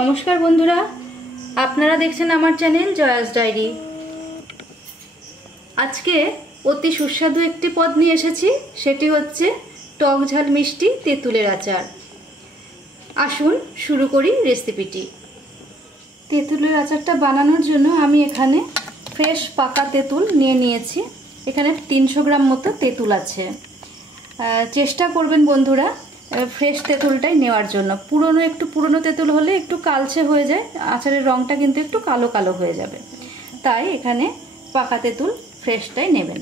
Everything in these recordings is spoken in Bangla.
নমস্কার বন্ধুরা, আপনারা দেখছেন আমার চ্যানেল জয়াস ডায়েরি। আজকে অতি সুস্বাদু একটি পদ নিয়ে এসেছি, সেটি হচ্ছে টক ঝাল মিষ্টি তেঁতুলের আচার। আসুন শুরু করি রেসিপিটি। তেঁতুলের আচারটা বানানোর জন্য আমি এখানে ফ্রেশ পাকা তেঁতুল নিয়েছি। এখানে 300 গ্রাম মতো তেঁতুল আছে। চেষ্টা করবেন বন্ধুরা ফ্রেশ তেঁতুলটাই নেওয়ার জন্য। পুরনো তেঁতুল হলে একটু কালচে হয়ে যায়, আচারের রঙটা কিন্তু একটু কালো কালো হয়ে যাবে। তাই এখানে পাকা তেঁতুল ফ্রেশটাই নেবেন।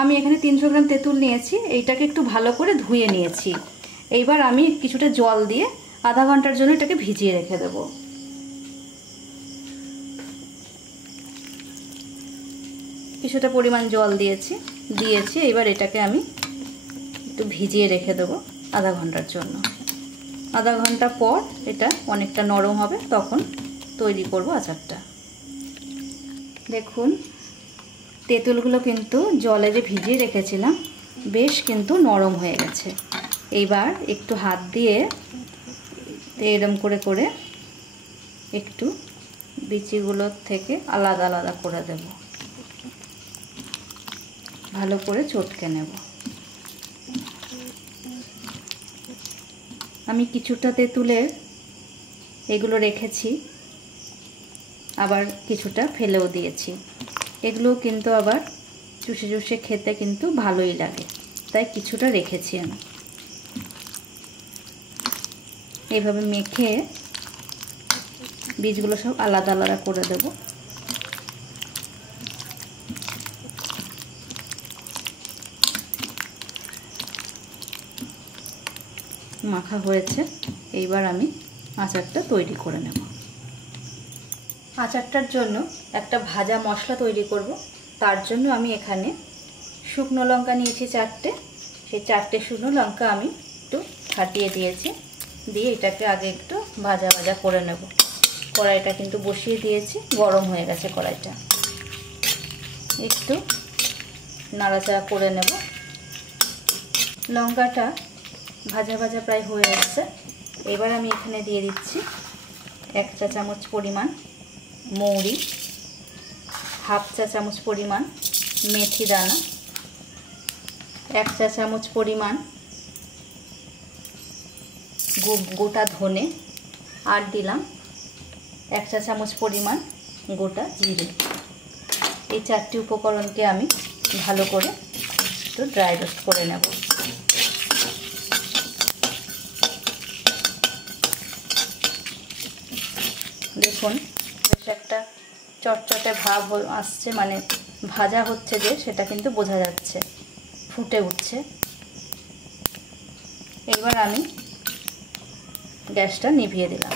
আমি এখানে 300 গ্রাম তেঁতুল নিয়েছি, এইটাকে একটু ভালো করে ধুয়ে নিয়েছি। এইবার আমি কিছুটা জল দিয়ে আধা ঘন্টার জন্য এটাকে ভিজিয়ে রেখে দেবো। কিছুটা পরিমাণ জল দিয়েছি। এবার এটাকে আমি একটু ভিজিয়ে রেখে দেবো আধা ঘন্টার জন্য। আধা ঘন্টা পর এটা অনেকটা নরম হবে, তখন তৈরি করব আচারটা। দেখুন তেঁতুলগুলো কিন্তু জলে যে ভিজিয়ে রেখেছিলাম বেশ কিন্তু নরম হয়ে গেছে। এইবার একটু হাত দিয়ে এরম করে করে একটু বিচিগুলোর থেকে আলাদা আলাদা করে দেব, ভালো করে চটকে নেব। আমি কিছুটা তেঁতুলের এগুলো রেখেছি, আবার কিছুটা ফেলেও দিয়েছি। এগুলো কিন্তু আবার চুষে চুষে খেতে কিন্তু ভালোই লাগে, তাই কিছুটা রেখেছি আমি। এইভাবে মেখে বীজগুলো সব আলাদা আলাদা করে দেব। মাখা হয়েছে, এইবার আমি আচারটা তৈরি করে নেব। আচারটার জন্য একটা ভাজা মশলা তৈরি করব। তার জন্য আমি এখানে শুকনো লঙ্কা নিয়েছি 4টে। সেই 4টে শুকনো লঙ্কা আমি একটু ফাটিয়ে দিয়েছি, দিয়ে এটাকে আগে একটু ভাজা ভাজা করে নেব। কড়াইটা কিন্তু বসিয়ে দিয়েছি, গরম হয়ে গেছে কড়াইটা। একটু নাড়াচাড়া করে নেব। লঙ্কাটা ভাজা ভাজা প্রায় হয়ে এসেছে। এবার আমি এখানে দিয়ে দিচ্ছি 1 চা চামচ পরিমাণ মৌরি, হাফ চা চামচ পরিমাণ মেথি দানা, 1 চা চামচ পরিমাণ গোটা ধনে, আর দিলাম 1 চা চামচ পরিমাণ গোটা জিরে। এই 4টি উপকরণকে আমি ভালো করে একটু ড্রাই রোস্ট করে নেব। দেখুন বেশ একটা চটচটে ভাব আসছে, মানে ভাজা হচ্ছে যে সেটা কিন্তু বোঝা যাচ্ছে, ফুটে উঠছে। এইবার আমি গ্যাসটা নিভিয়ে দিলাম।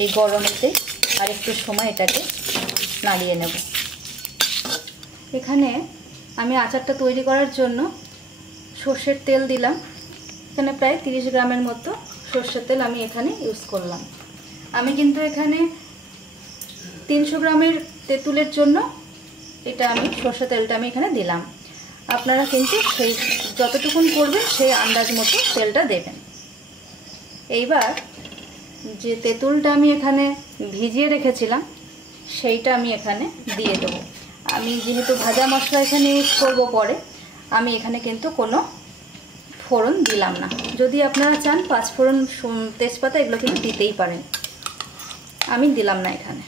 এই গরমেতে আর একটু সময় এটাকে নাড়িয়ে নেব। এখানে আমি আচারটা তৈরি করার জন্য সর্ষের তেল দিলাম। এখানে প্রায় 30 গ্রামের মতো সর্ষের তেল আমি এখানে ইউজ করলাম। আমি কিন্তু এখানে 300 গ্রামের তেঁতুলের জন্য এটা আমি সর্ষের তেলটা আমি এখানে দিলাম। আপনারা কিন্তু সেই যতটুকুন করবেন সেই আন্দাজ মতো তেলটা দেবেন। এইবার যে তেঁতুলটা আমি এখানে ভিজিয়ে রেখেছিলাম সেইটা আমি এখানে দিয়ে দেবো। আমি যেহেতু ভাজা মশলা এখানে ইউজ করব পরে, আমি এখানে কিন্তু কোনো ফোড়ন দিলাম না। যদি আপনারা চান 5 ফোড়ন, তেজপাতা এগুলো কিন্তু দিতেই পারেন, আমি দিলাম না এখানে।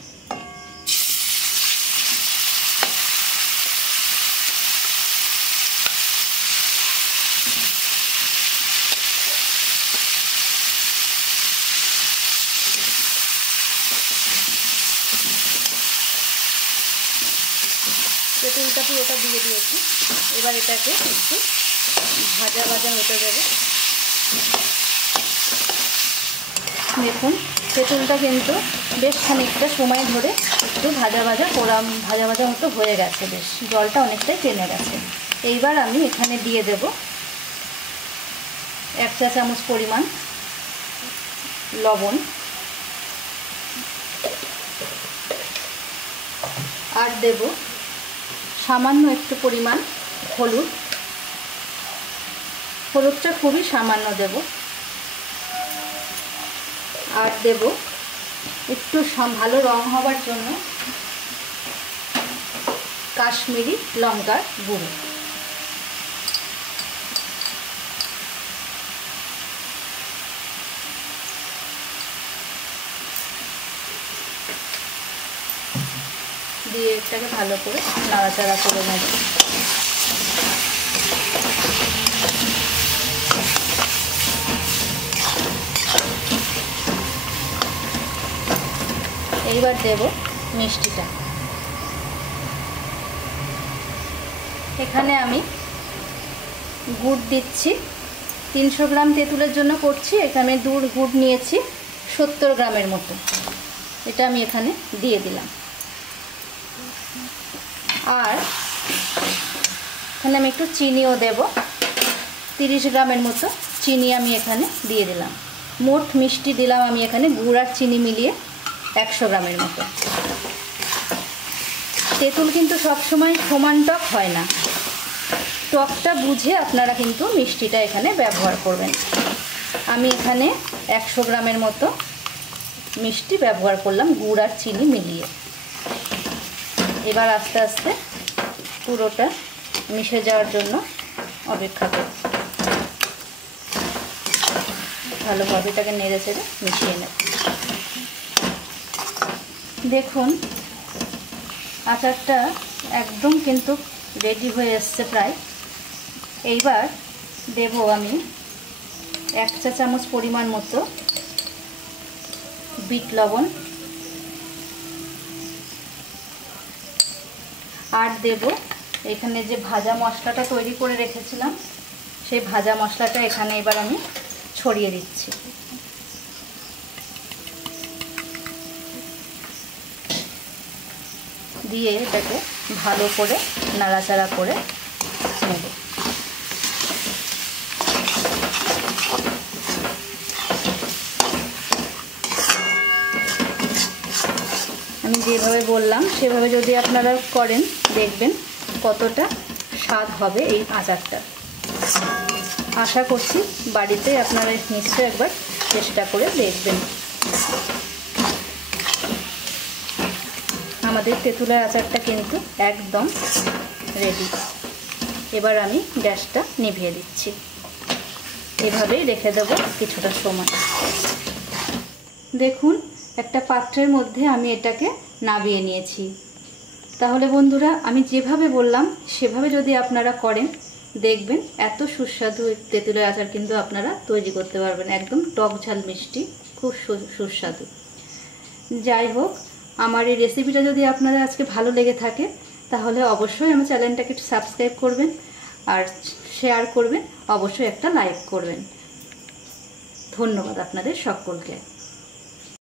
তেঁতুলটা পুরোটা দিয়ে দিয়েছি। এবার এটাকে একটু ভাজা ভাজা হতে দেবে। দেখুন তেঁতুলটা কিন্তু বেশ খানিকটা সময় ধরে একটু ভাজা ভাজা মতো হয়ে গেছে, বেশ জলটা অনেকটাই টেনে গেছে। এইবার আমি এখানে দিয়ে দেব 1 চা চামচ পরিমাণ লবণ, আর দেব সামান্য একটু পরিমাণ হলুদ। হলুদটা খুবই সামান্য দেব। আর দেব একটু ভালো রং হবার জন্য কাশ্মীরি লঙ্কার গুঁড়ো। দিয়ে এটাকে ভালো করে নাড়াচাড়া করে নেব। এইবার দেব মিষ্টিটা। এখানে আমি গুড় দিচ্ছি, 300 গ্রাম তেঁতুলের জন্য করছি। এখানে গুড় নিয়েছি 70 গ্রামের মতো, এটা আমি এখানে দিয়ে দিলাম। আর এখানে আমি একটু চিনিও দেব, 30 গ্রামের মতো চিনি আমি এখানে দিয়ে দিলাম। মোট মিষ্টি দিলাম আমি এখানে গুড় আর চিনি মিলিয়ে 100 গ্রামের মতো। তেঁতুল কিন্তু সবসময় সমান টক হয় না, টকটা বুঝে আপনারা কিন্তু মিষ্টিটা এখানে ব্যবহার করবেন। আমি এখানে 100 গ্রামের মতো মিষ্টি ব্যবহার করলাম গুড় আর চিনি মিলিয়ে। এবার আস্তে আস্তে পুরোটা মিশে যাওয়ার জন্য অপেক্ষা করব। ভালোভাবে এটাকে নেড়ে চেড়ে মিশিয়ে নেব। দেখুন আচারটা একদম কিন্তু রেডি হয়ে এসছে প্রায়। এইবার দেব আমি 1 চা চামচ পরিমাণ মতো বিট লবণ, আর দেব এখানে যে ভাজা মশলাটা তৈরি করে রেখেছিলাম সেই ভাজা মশলাটা এখানে এবার আমি ছড়িয়ে দিচ্ছি। দিয়ে এটাকে ভালো করে নাড়াচাড়া করে নেব। আমি যেভাবে বললাম সেভাবে যদি আপনারা করেন দেখবেন কতটা স্বাদ হবে এই আচারটা। আশা করছি বাড়িতে আপনারা নিশ্চয়ই একবার চেষ্টা করে দেখবেন। আমাদের তেঁতুলের আচারটা কিন্তু একদম রেডি। এবার আমি গ্যাসটা নিভিয়ে দিচ্ছি, এভাবেই রেখে দেব কিছুটা সময়। দেখুন একটা পাত্রের মধ্যে আমি এটাকে নামিয়ে নিয়েছি। তাহলে বন্ধুরা আমি যেভাবে বললাম সেভাবে যদি আপনারা করেন দেখবেন এত সুস্বাদু তেঁতুলের আচার কিন্তু আপনারা তৈরি করতে পারবেন। একদম টক ঝাল মিষ্টি, খুব সুস্বাদু। যাই হোক, আমার এই রেসিপিটা যদি আপনাদের আজকে ভালো লেগে থাকে তাহলে অবশ্যই আমার চ্যানেলটাকে সাবস্ক্রাইব করবেন আর শেয়ার করবেন, অবশ্যই একটা লাইক করবেন। ধন্যবাদ আপনাদের সকলকে।